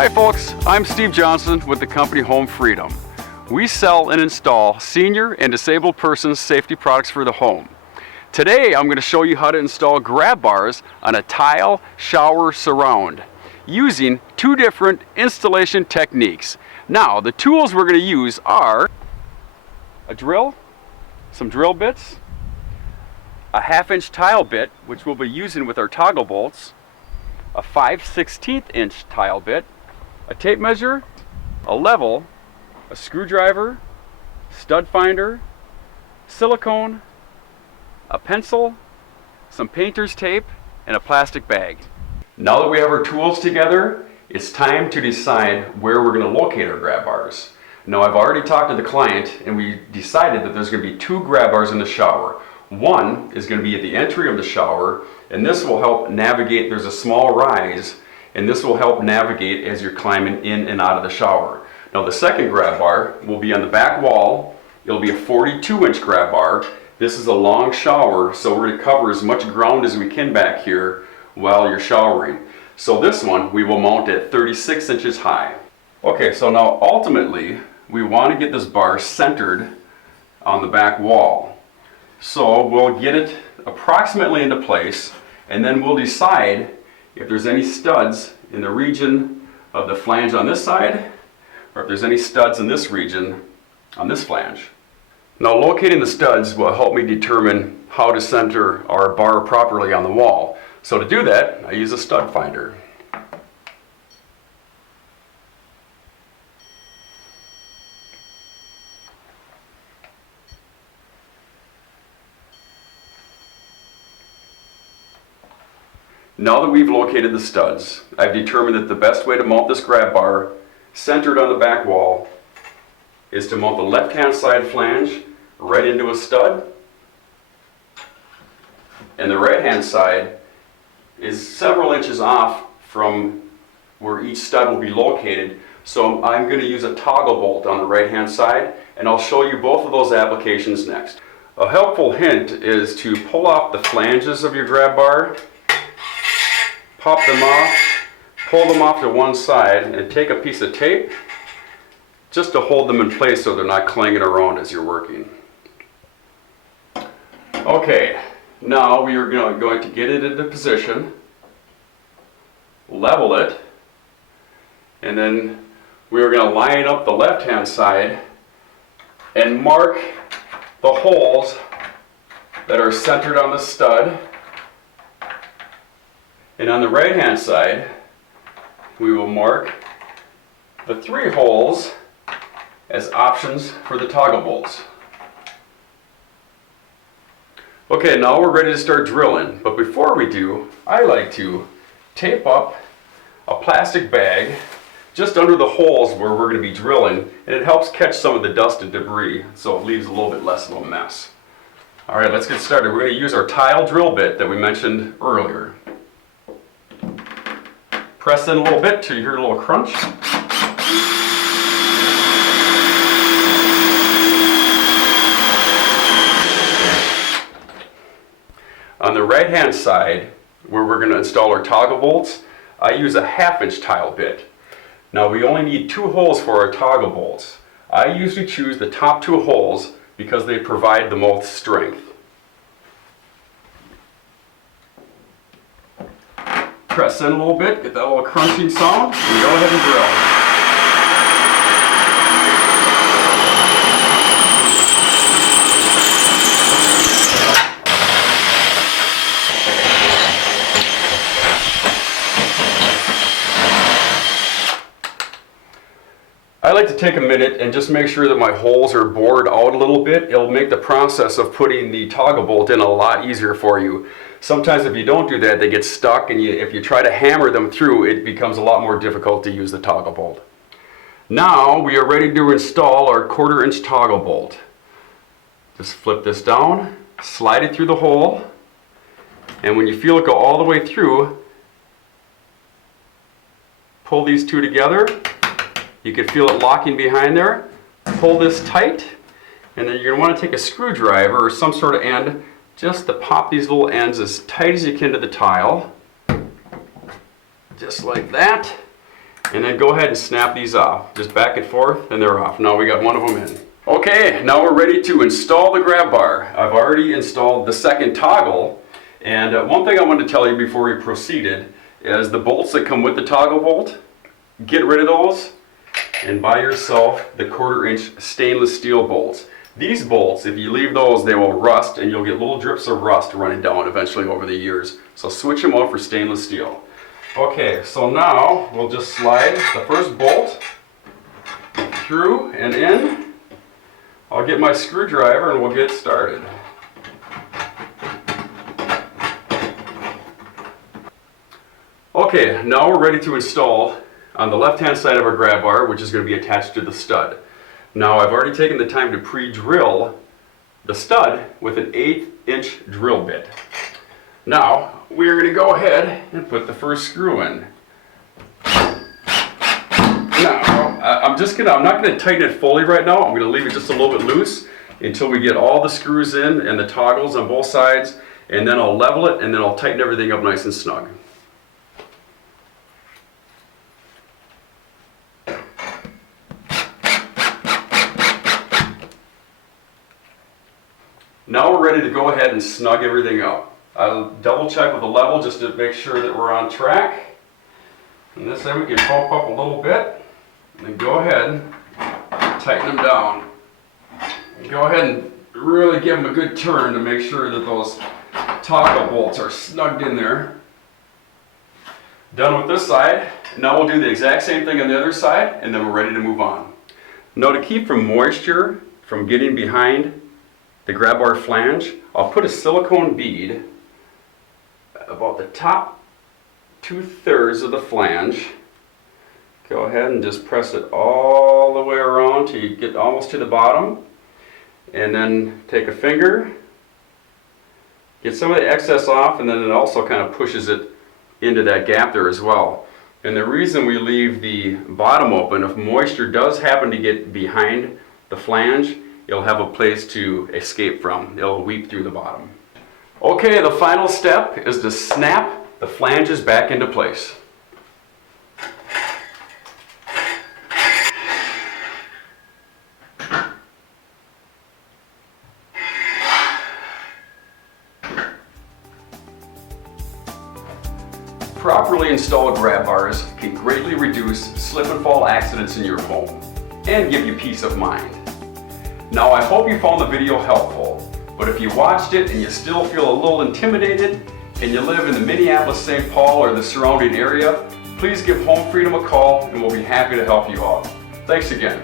Hi folks, I'm Steve Johnson with the company Home Freedom. We sell and install senior and disabled persons safety products for the home. Today I'm going to show you how to install grab bars on a tile shower surround using two different installation techniques. Now the tools we're going to use are a drill, some drill bits, a 1/2-inch tile bit which we'll be using with our toggle bolts, a 5/16 inch tile bit, a tape measure, a level, a screwdriver, stud finder, silicone, a pencil, some painter's tape, and a plastic bag. Now that we have our tools together, it's time to decide where we're going to locate our grab bars. Now I've already talked to the client and we decided that there's going to be two grab bars in the shower. One is going to be at the entry of the shower, and this will help navigate. There's a small rise, and this will help navigate as you're climbing in and out of the shower. Now the second grab bar will be on the back wall. It'll be a 42-inch grab bar. This is a long shower, so we're going to cover as much ground as we can back here while you're showering. So this one we will mount at 36 inches high. Okay, so now ultimately we want to get this bar centered on the back wall. So we'll get it approximately into place, and then we'll decide if there's any studs in the region of the flange on this side, or if there's any studs in this region on this flange. Now locating the studs will help me determine how to center our bar properly on the wall. So to do that, I use a stud finder. Now that we've located the studs, I've determined that the best way to mount this grab bar centered on the back wall is to mount the left-hand side flange right into a stud, and the right-hand side is several inches off from where each stud will be located. So I'm going to use a toggle bolt on the right-hand side, and I'll show you both of those applications next. A helpful hint is to pull off the flanges of your grab bar, pop them off, pull them off to one side, and take a piece of tape just to hold them in place so they're not clanging around as you're working. Okay, now we are going to get it into position, level it, and then we are going to line up the left-hand side and mark the holes that are centered on the stud. And on the right-hand side, we will mark the 3 holes as options for the toggle bolts. Okay, now we're ready to start drilling, but before we do, I like to tape up a plastic bag just under the holes where we're going to be drilling, and it helps catch some of the dust and debris, so it leaves a little bit less of a mess. Alright, let's get started. We're going to use our tile drill bit that we mentioned earlier. Press in a little bit till you hear a little crunch. On the right-hand side, where we're going to install our toggle bolts, I use a 1/2-inch tile bit. Now we only need 2 holes for our toggle bolts. I usually choose the top 2 holes because they provide the most strength. Press in a little bit, get that little crunching sound, and go ahead and drill. I like to take a minute and just make sure that my holes are bored out a little bit. It'll make the process of putting the toggle bolt in a lot easier for you. Sometimes if you don't do that, they get stuck, and if you try to hammer them through, it becomes a lot more difficult to use the toggle bolt. Now we are ready to install our 1/4-inch toggle bolt. Just flip this down, slide it through the hole, and when you feel it go all the way through, pull these 2 together. You can feel it locking behind there. Pull this tight, and then you're going to want to take a screwdriver or some sort of end just to pop these little ends as tight as you can to the tile. Just like that. And then go ahead and snap these off. Just back and forth and they're off. Now we got one of them in. Okay, now we're ready to install the grab bar. I've already installed the second toggle. And one thing I wanted to tell you before we proceeded is the bolts that come with the toggle bolt, get rid of those and buy yourself the 1/4 inch stainless steel bolts. These bolts, if you leave those, they will rust and you'll get little drips of rust running down eventually over the years. So switch them out for stainless steel. Okay, so now we'll just slide the first bolt through and in. I'll get my screwdriver and we'll get started. Okay, now we're ready to install on the left-hand side of our grab bar, which is going to be attached to the stud. Now I've already taken the time to pre-drill the stud with an 1/8 inch drill bit. Now we're going to go ahead and put the first screw in. Now I'm not going to tighten it fully right now. I'm going to leave it just a little bit loose until we get all the screws in and the toggles on both sides, and then I'll level it and then I'll tighten everything up nice and snug. Now we're ready to go ahead and snug everything up. I'll double check with the level just to make sure that we're on track. And this time we can bump up a little bit and then go ahead and tighten them down. And go ahead and really give them a good turn to make sure that those toggle bolts are snugged in there. Done with this side. Now we'll do the exact same thing on the other side and then we're ready to move on. Now to keep from moisture from getting behind the grab bar flange, I'll put a silicone bead about the top 2/3 of the flange. Go ahead and just press it all the way around till you get almost to the bottom. And then take a finger, get some of the excess off, and then it also kind of pushes it into that gap there as well. And the reason we leave the bottom open, if moisture does happen to get behind the flange, you'll have a place to escape from. It'll weep through the bottom. Okay, the final step is to snap the flanges back into place. Properly installed grab bars can greatly reduce slip and fall accidents in your home and give you peace of mind. Now I hope you found the video helpful, but if you watched it and you still feel a little intimidated and you live in the Minneapolis-St. Paul or the surrounding area, please give Home Freedom a call and we'll be happy to help you out. Thanks again.